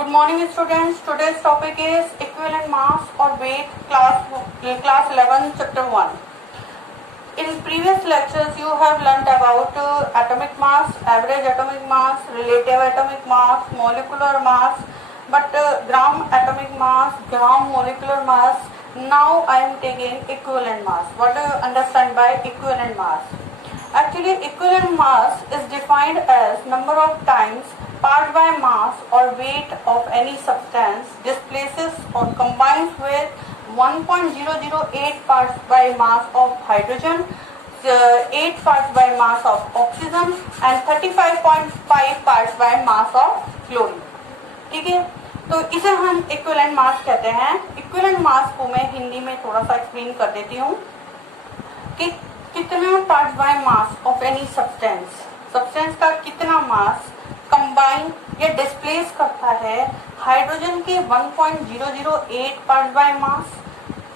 Good morning students. Today's topic is equivalent mass or weight, class 11 chapter 1. In previous lectures you have learnt about atomic mass, average atomic mass, relative atomic mass, molecular mass, but gram atomic mass, gram molecular mass. Now I am taking equivalent mass. What do you understand by equivalent mass? Actually, equivalent mass is defined as number of times part by mass or weight of any substance displaces or combines with 1.008 parts by mass of hydrogen, 8 parts by mass of oxygen and 35.5 parts by mass of chlorine. ठीक है, तो इसे हम equivalent mass कहते हैं. Equivalent mass को मैं हिंदी में थोड़ा सा एक्सप्लेन कर देती हूँ कि कितना part by mass of any substance का कितना मास कंबाइन या डिस्प्लेस करता है हाइड्रोजन के 1.008 पार्ट बाय मास,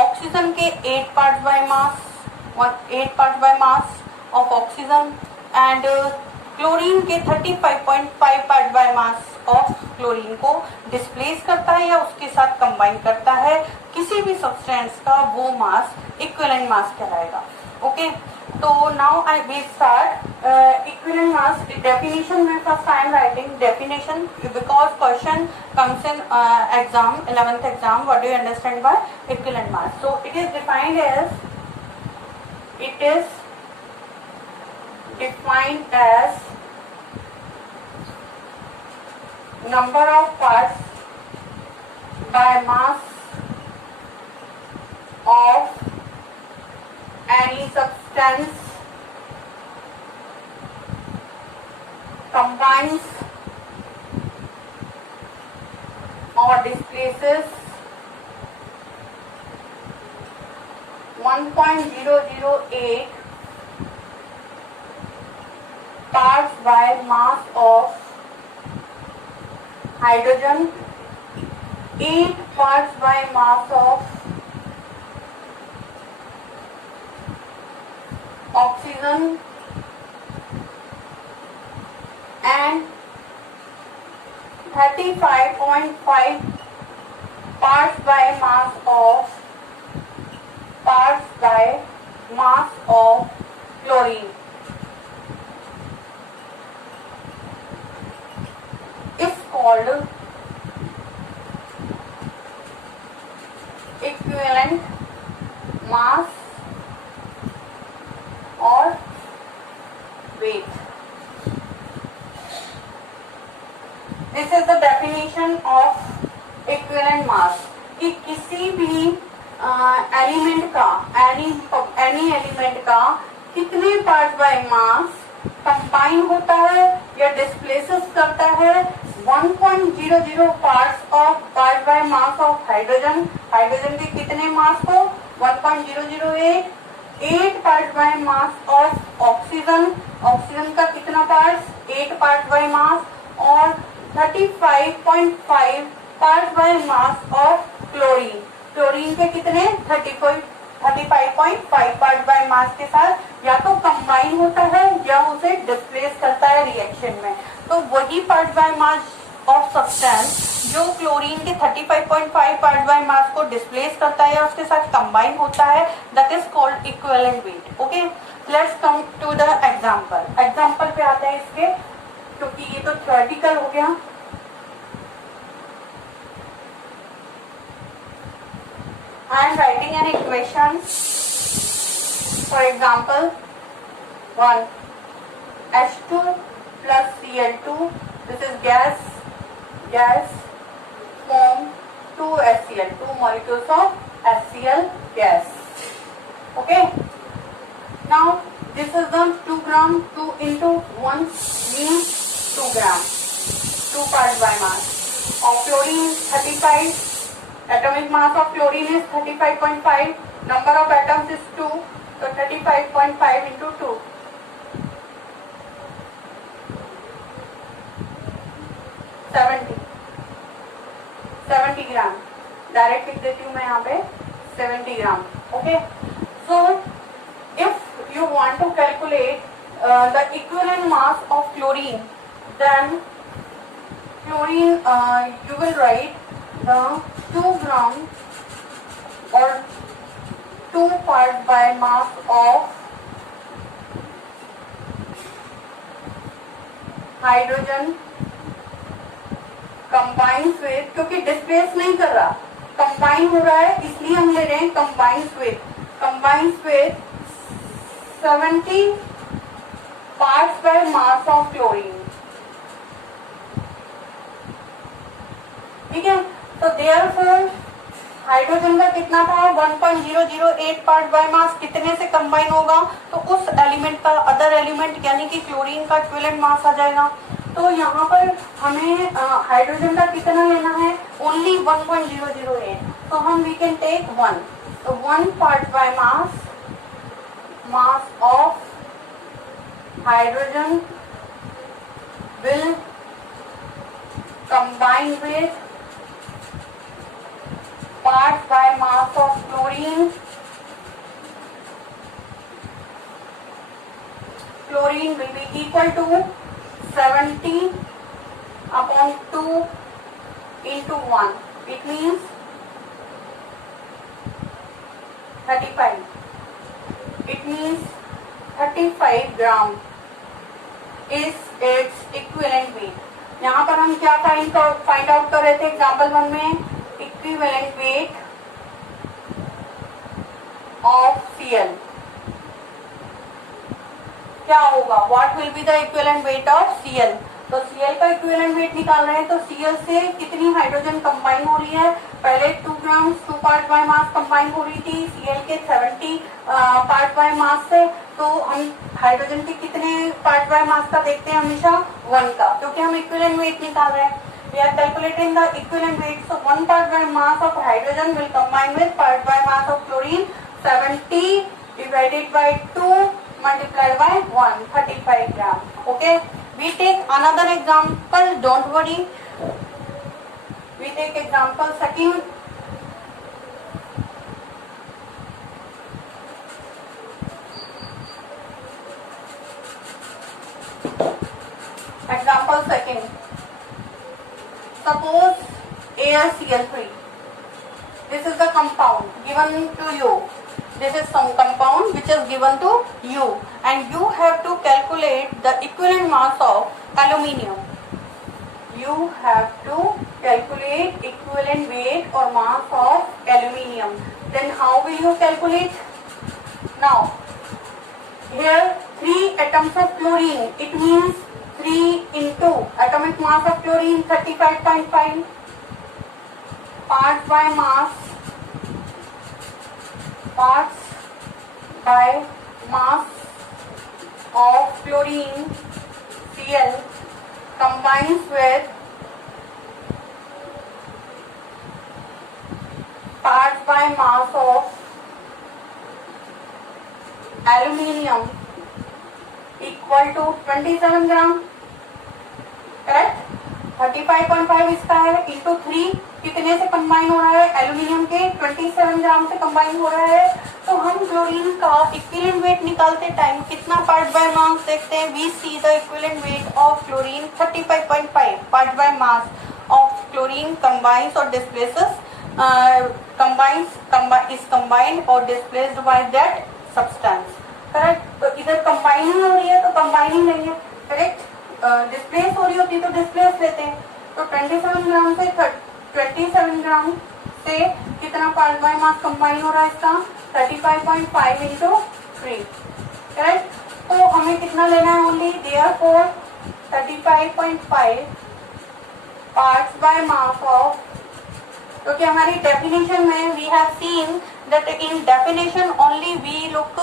ऑक्सीजन के 8 part by mass, 8 part by mass of oxygen and chlorine के 35.5 part by mass of chlorine को डिस्प्लेस करता है या उसके साथ कंबाइन करता है किसी भी सब्सटेंस का, वो मास इक्विवेलेंट मास कहलाएगा. ओके, तो now I will start equivalent mass definition में. First I am writing definition because question comes in exam 11th exam. What do you understand by equivalent mass? So it is defined as number of parts by mass of any substance combines or displaces 1.008 parts by mass of hydrogen, 8 parts by mass of oxygen and 35.5 parts by mass of chlorine. Is called equivalent mass or weight. This is the definition of equivalent mass. कि किसी भी element का any element का कितने part by mass combine होता है या displaces करता है 1.00 part by mass of hydrogen. Hydrogen के कितने मास को 1.008. 8 part by mass of oxygen. Oxygen का कितना पार्ट 8 पार्ट बाय मास और 35.5 part by mass of chlorine. Chlorine के कितने 35.5 पार्ट बाय मास के साथ या तो कंबाइन होता है या उसे डिस्प्लेस करता है रिएक्शन में. तो वही part by mass of substance जो क्लोरीन के 35.5 पार्ट बाय मास को डिस्प्लेस करता है और उसके साथ कंबाइन होता है, that is called equivalent weight. Okay, let's come to the example. Example पे आते हैं इसके, क्योंकि ये तो थ्योरेटिकल हो गया. I am writing an equation. For example, 1 H2 plus Cl2. This is gas form 2 HCl, 2 molecules of HCl gas. Okay. Now this is the 2 gram. 2 into 1 means 2 gram. 2 parts by mass. Of chlorine 35. Atomic mass of chlorine is 35.5. Number of atoms is 2. So 35.5 into 2. 70 gram. Direct लिख देती हूँ मैं यहाँ पे 70 gram. Okay, so if you want to calculate the equivalent mass of chlorine, then chlorine, you will write the 2 gram or 2 part by mass of hydrogen combines with, क्योंकि displace नहीं कर रहा, कंबाइन हो रहा है इसलिए हम ले रहे हैं combines with 70 parts by mass of chlorine. ठीक है, तो देयरफॉर हाइड्रोजन का कितना था 1.008 पार्ट बाय मास, कितने से कंबाइन होगा तो उस एलिमेंट का अदर एलिमेंट यानी कि क्लोरीन का इक्विवेलेंट मास आ जाएगा। तो यहाँ पर हमें हाइड्रोजन का कितना लेना है ओनली 1.008, तो हम वी कैन टेक 1, तो 1 part by mass of hydrogen will combine with parts by mass of chlorine. Chlorine will be equal to 70 upon 2 into 1. It means 35. It means 35 gram is its equivalent weight. यहाँ पर हम क्या find out कर रहे थे example 1 में, equivalent weight of Cl क्या होगा, what will be the equivalent weight of Cl। तो Cl का इक्विवेलेंट वेट निकाल रहे हैं, तो Cl से कितनी हाइड्रोजन कंबाइन हो रही है, पहले 2 ग्राम 2 पार्ट बाय मास कंबाइन हो रही थी Cl के 70 पार्ट बाय मास से, तो हम हाइड्रोजन के कितने पार्ट बाय मास का देखते हैं हमेशा 1 का, क्योंकि हम इक्विवेलेंट वेट निकाल रहे हैं। We are calculating the equivalent weight, so 1 part by mass of hydrogen will combine with part by mass of chlorine, 70 divided by 2 multiplied by 1, 35 gram. Okay, we take another example, don't worry, we take example second. Example second, suppose AlCl3, this is the compound given to you, this is some compound which is given to you, and you have to calculate the equivalent mass of aluminium. You have to calculate equivalent weight or mass of aluminium. Then how will you calculate? Now here 3 atoms of chlorine, it means 3 into atomic mass of chlorine 35.5 parts by mass of chlorine Cl combines with parts by mass of aluminium equal to 27 gram, correct. 35.5 इसका है into 3, कितने से combine हो रहा है aluminium के 27 ग्राम से combine हो रहा है। तो हम क्लोरीन का इक्विवेलेंट वेट निकालते टाइम कितना पार्ट बाय मास देखते हैं, we see the equivalent weight of chlorine 35.5 part by mass of chlorine combines और डिस्प्लेसेस कंबाइंड और displaced by that substance, correct. तो इधर कंबाइनिंग हो रही है तो कंबाइनिंग लेंगे, करेक्ट। डिस्प्लेस हो रही होती तो डिस्प्लेस लेते हैं। तो 27 ग्राम से 27 ग्राम से कितना पार्ट बाय मास कंबाइन हो रहा है इसका 35.5 इंटू 3, करेक्ट। तो हमें कितना लेना है only, therefore 35.5 parts by mass of, क्योंकि हमारी डेफिनेशन में we have seen that in definition only we look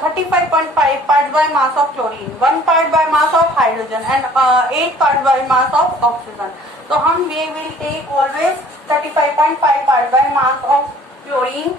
35.5 parts by mass of chlorine, 1 part by mass of hydrogen and 8 parts by mass of oxygen. So हम we will take always 35.5 parts by mass of chlorine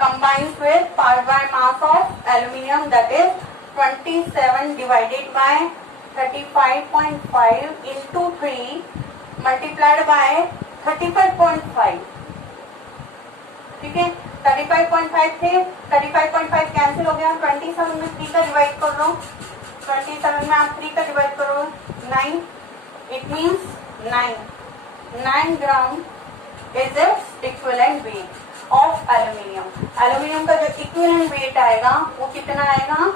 combines with part by mass of aluminium, that is 27 divided by 35.5 into 3 multiplied by 35.5 ठीक है। 35.5 थे, 35.5 cancel हो गया, 27 में 3 का divide कर लो, 27 में आप 3 का डिवाइड करो 9, It means 9 gram is its equivalent weight of aluminium. Aluminium का जो equivalent weight आएगा वो कितना आएगा?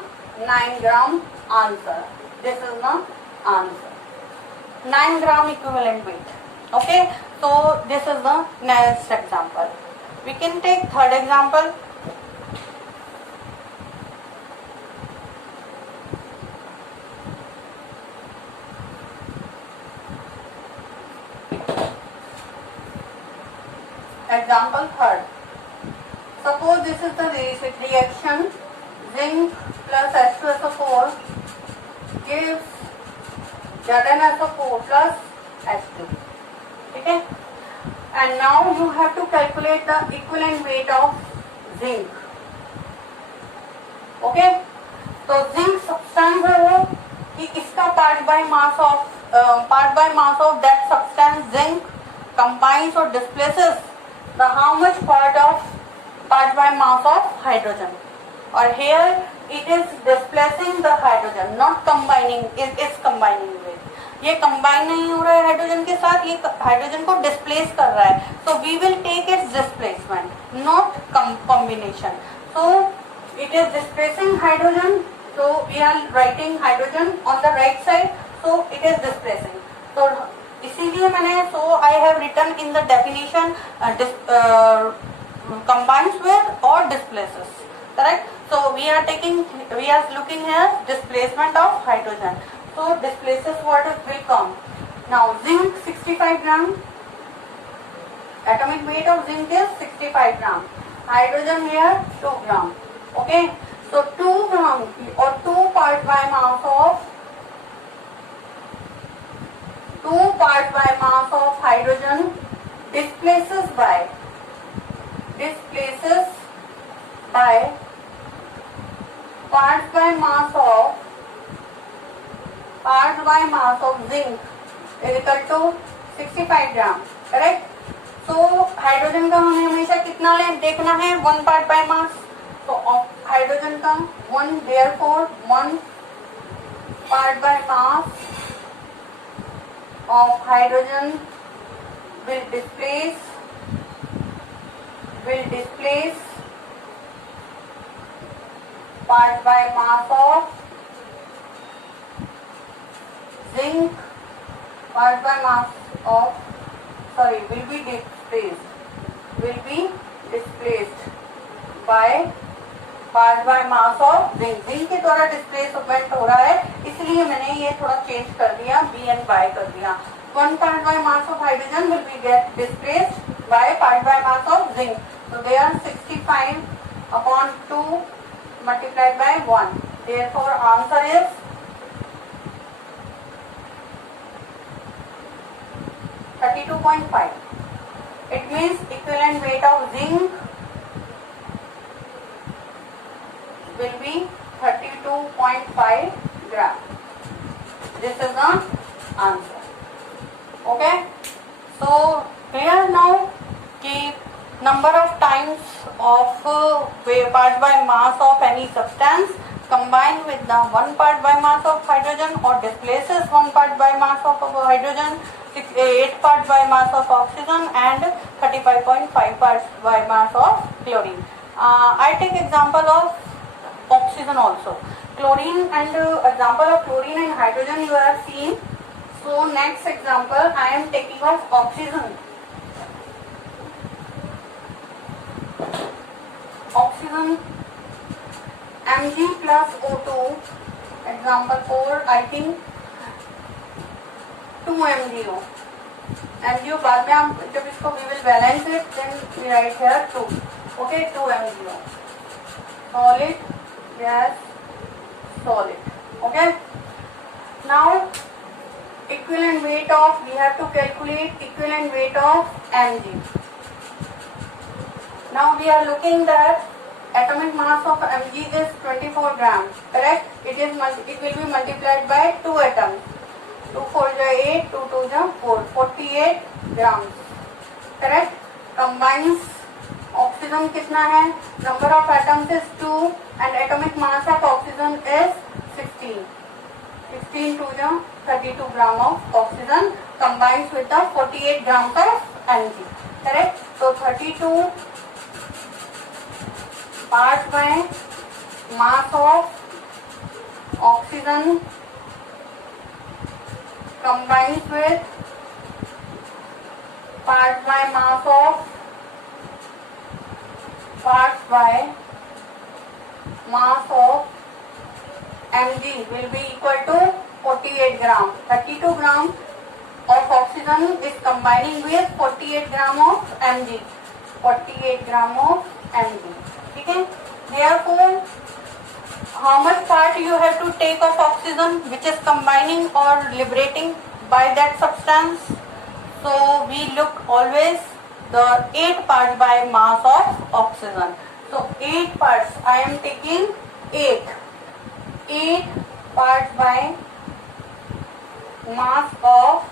9 gram. Answer. This is the answer. 9 gram equivalent weight. Okay. So this is the next example. We can take third example. Example third. Suppose this is the reaction zinc plus H2SO4 gives ZnSO4 plus H2. Okay? And now you have to calculate the equivalent weight of zinc. Okay? तो zinc substance है वो कि इसका part by mass of that substance zinc combines or displaces the how much part by mass of hydrogen. Or here it is displacing the hydrogen, not combining. It is combining with. ये combine नहीं हो रहा है hydrogen के साथ, ये hydrogen को displace कर रहा है. So we will take its displacement, not combination. So it is displacing hydrogen. So we are writing hydrogen on the right side. So it is displacing. So इसीलिए मैंने I have written in the definition combines with or displaces. Correct? So we are looking here displacement of hydrogen. So displaces what will come. Now zinc 65 gram. Atomic weight of zinc is 65 gram. Hydrogen here 2 gram. Okay. So 2 gram or 2 parts by mass of hydrogen displaces by parts by mass of zinc is equal to 65 gram. Correct? So hydrogen का हमें हमेशा कितना देखना है? 1 part by mass. So hydrogen का 1, therefore 1 part by mass of hydrogen will displace part by mass of zinc will be displaced by part by mass of zinc. zinc के द्वारा displacement हो रहा है, इसलिए मैंने ये थोड़ा चेंज कर दिया, b and by कर दिया. 1 part by mass of hydrogen will be get displaced by part by mass of zinc. So they are 65 upon 2 multiplied by 1. Therefore answer is 32.5. It means equivalent weight of zinc will be 32.5 gram. This is the answer. Okay. So clear now कि number of times of part by mass of any substance combined with the 1 part by mass of hydrogen or displaces 1 part by mass of hydrogen, 8 part by mass of oxygen and 35.5 parts by mass of chlorine. I take example of oxygen also. Chlorine and example of chlorine and hydrogen you have seen. So next example I am taking of oxygen. Oxygen Mg plus O2. Example 4 I think 2 MgO. MgO बाद में हम जब इसको we will balance it then we write here 2. Okay, 2 MgO. Solid, gas, solid. Okay. Now equivalent weight of, we have to calculate equivalent weight of Mg. Now we are looking that atomic mass of Mg is 24 grams. Correct? It will be multiplied by 2 atoms. 2 4 8, 2 2 4, 48 grams. Correct? Combines oxygen कितना है? Number of atoms is 2 and atomic mass of oxygen is 16. 16 2 32 gram of oxygen combines with the 48 grams of Mg. Correct? So 32 parts by mass of oxygen combines with parts by mass of Mg will be equal to 48 gram. 32 gram of oxygen is combining with 48 gram of Mg. 48 gram of Mg. Okay? Therefore, how much part you have to take of oxygen which is combining or liberating by that substance? So we look always the 8 parts by mass of oxygen. So 8 parts, I am taking 8 parts by mass of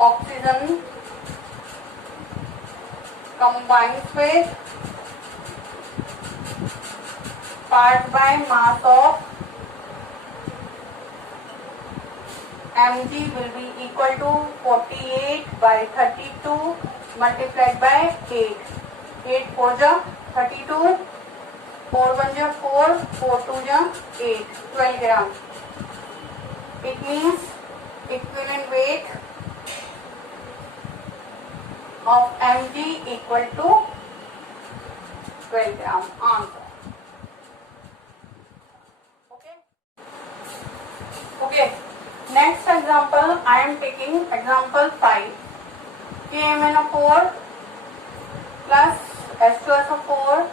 oxygen combines with parts by mass of Mg will be equal to 48 by 32 multiplied by 8. 8 4 ja 32, 4 1 ja 4, 4 2 ja 8, 12 gram. It means equivalent weight of Mg equal to 12 gram. Answer. Okay. Next example, I am taking example 5. KMnO4 plus H2SO4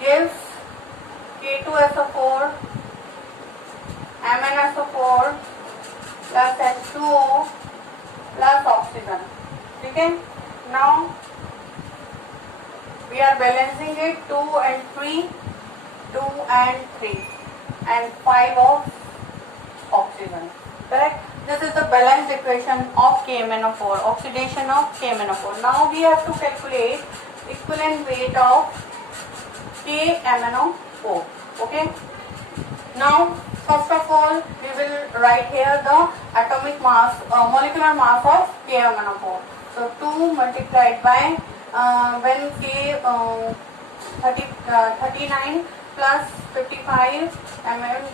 gives K2SO4 MnSO4 plus H2O plus oxygen. Okay. Now we are balancing it 2 and 3, 2 and 3 and 5 of oxygen. Correct? This is the balanced equation of KMnO4, oxidation of KMnO4. Now we have to calculate equivalent weight of KMnO4. Okay. Now first of all we will write here the atomic mass, molecular mass of KMnO4. So 2 multiplied by when K 39 plus 55 mm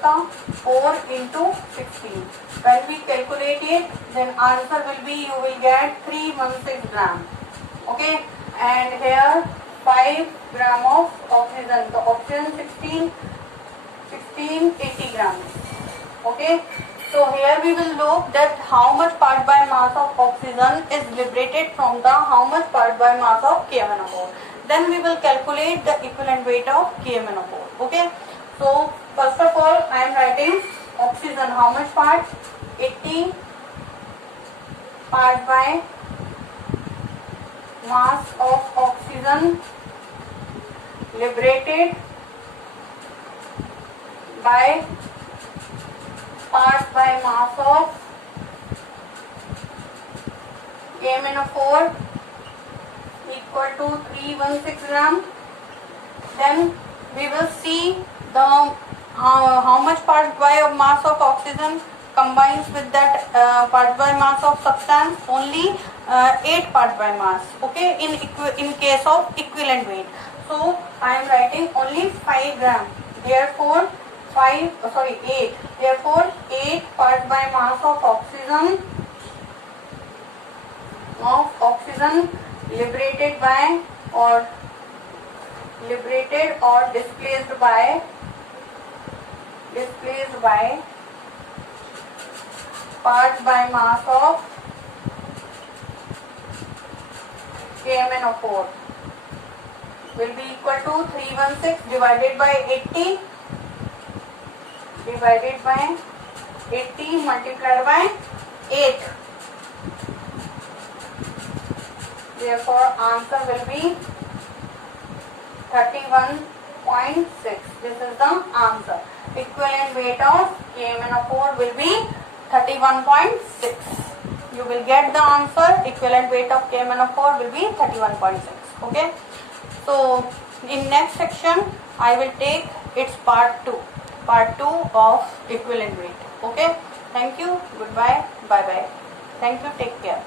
4 into 16. When we calculate it, then answer will be, you will get 316 gram. Okay, and here 5 gram of oxygen. So oxygen 80 grams. Okay, so here we will look that how much part by mass of oxygen is liberated from the how much part by mass of KMnO4. Then we will calculate the equivalent weight of KMnO4. Okay. So first of all, I am writing oxygen. How much part? 80 part by mass of oxygen liberated by parts by mass of KMnO4 equal to 316 gram. Then we will see the how much part by mass of oxygen combines with that part by mass of substance. Only 8 part by mass. Okay, in case of equivalent weight. So I am writing only 5 gram. Therefore 8. Therefore 8 part by mass of oxygen liberated or displaced by parts by mass of KMnO4 will be equal to 316 divided by 80 multiplied by 8. Therefore answer will be 31.6. This is the answer. Equivalent weight of KMnO4 will be 31.6. You will get the answer. Equivalent weight of KMnO4 will be 31.6. Okay. So in next section I will take its part 2 of equivalent weight. Okay. Thank you. Goodbye. Bye bye. Thank you. Take care.